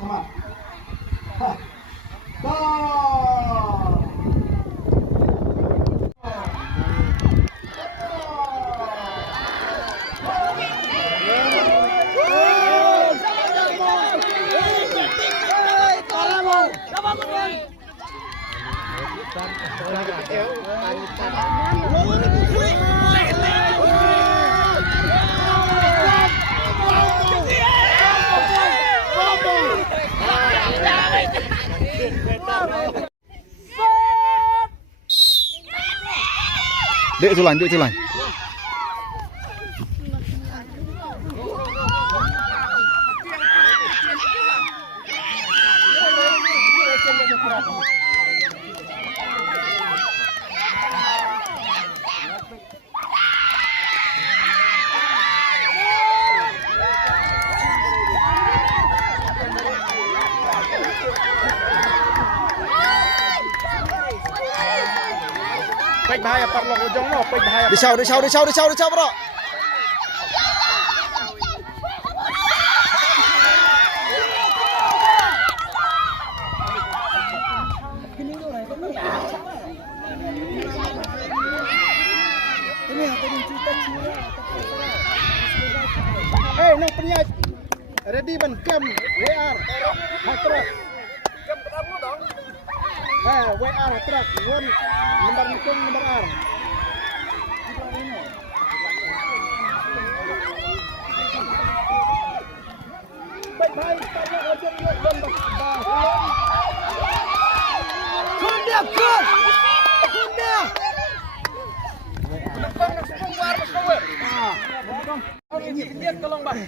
teman. Gol. Dek Tulan, Dek Tulan. Baik bahaya parlo ujung no, baik bahaya. Disau bro. Hey, nang penyak. Ready ban cam WR. Hatrak. Cam berapa dong? WR hatrak. Ngon nomor nikung nomor R. Baik baik parlo ujung no ban bah. Kundia kun. Kundia. Lihat tolong bang.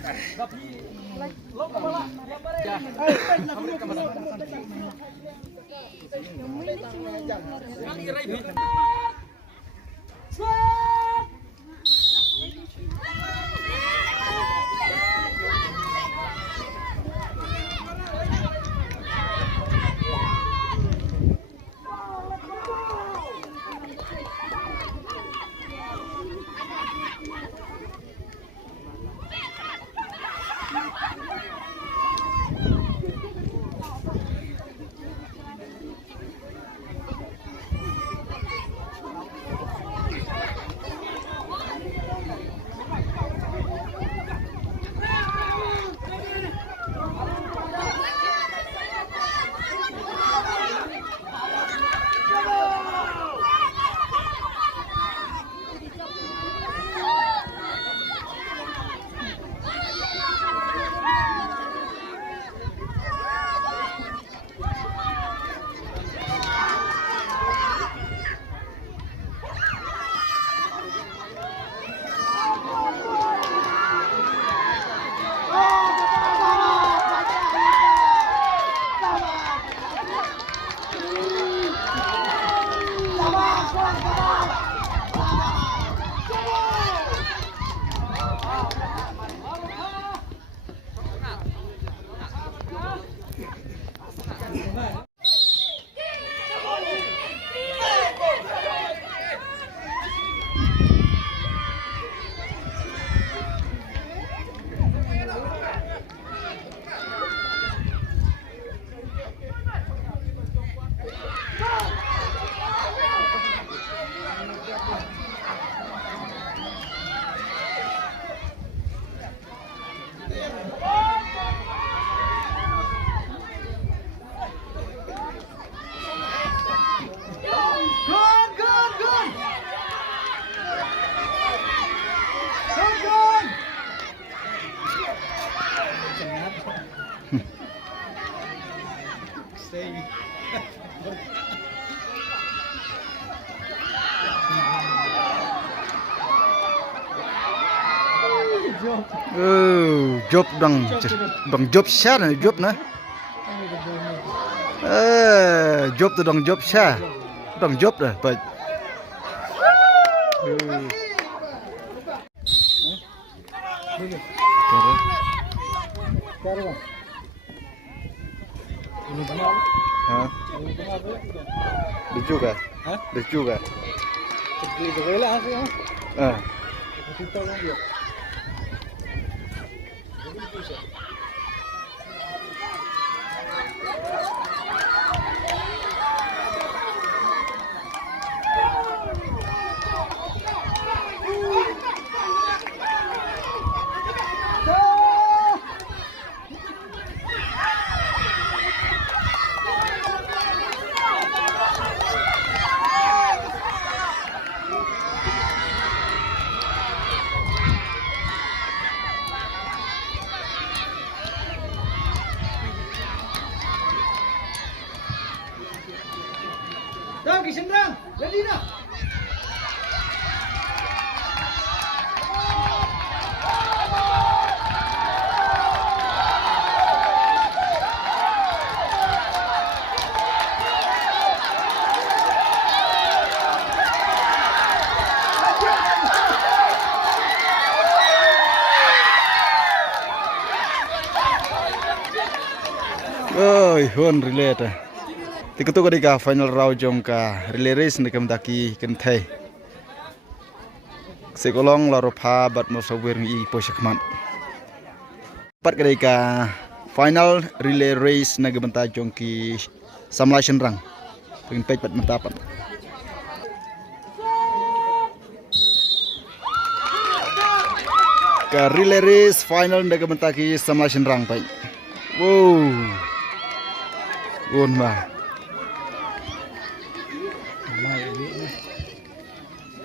Lo kemana? Ya. Job dong job sha này job nữa. Job từ dong job sha. Dong job rồi. But Được juga? Được juga? Senrang. Ready dah. Oi, hon relay ta. Tikutu ka final round jong ka relay race ni kam taki kan thai. Sekolong laropha bat mo sawir ngi poshakman. Pat ka final relay race na gabanta jong ki Samlai Senrang. Pengin pej pat mentapan. Ka relay race final na gabanta ki Samlai Senrang pai. Wow. Gun ba.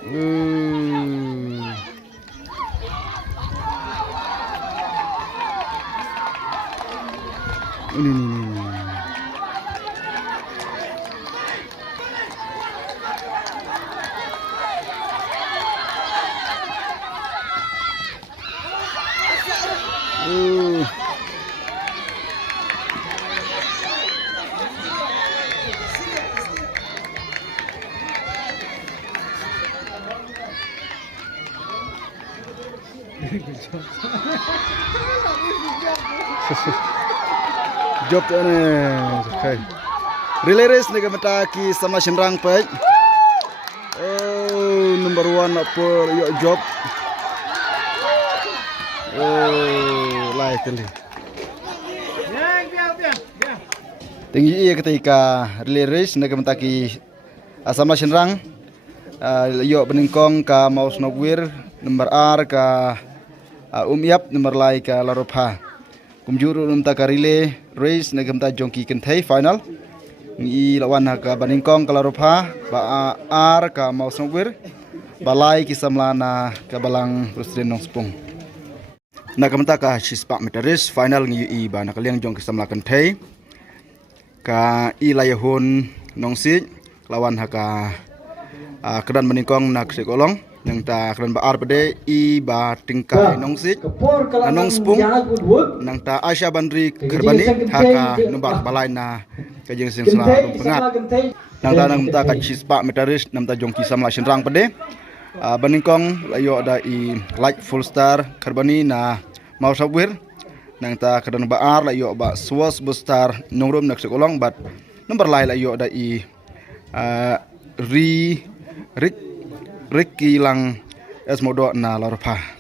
Ini. Job tu ni. Okay. Relay race ni kata ki Samlai Senrang pai. Oh, number 1 apa yo job. Oh, lai kali. Tinggi ketika relay race ni kata ki Samlai Senrang. Yo beningkong ka Maus Nogwir number R ka Yap number lai ka Laropha. Kumjuru numta ka relay race na gamta jongki kenthai final ngi lawan ka Baningkong ka Laropha ba R ka Maus Nogwir balai ki Samlana ka Balang Presiden Nong Sepong. Na gamta ka Shispa meter race final ngi i ba na kaliang jong ki Samla kenthai ka i layahun Nong Si lawan ka kedan Baningkong nak sekolong yang ta kedan ba RPD i ba tingkai Nong Si Nong Sepong nang ta Aisyah Bandri Kerbani haka numbar balai na kajeng sing selalu pengat nang ta nang ta ka Shispa metaris nam ta jongki Samlai Senrang pede Baningkong layo ada i light full star Kerbani na Maus Nogwir nang ta kedan ba R layo ba Swas Bustar nongrum nak sekolong bat number lai layo ada i Ricky lang Esmodo na Laropha.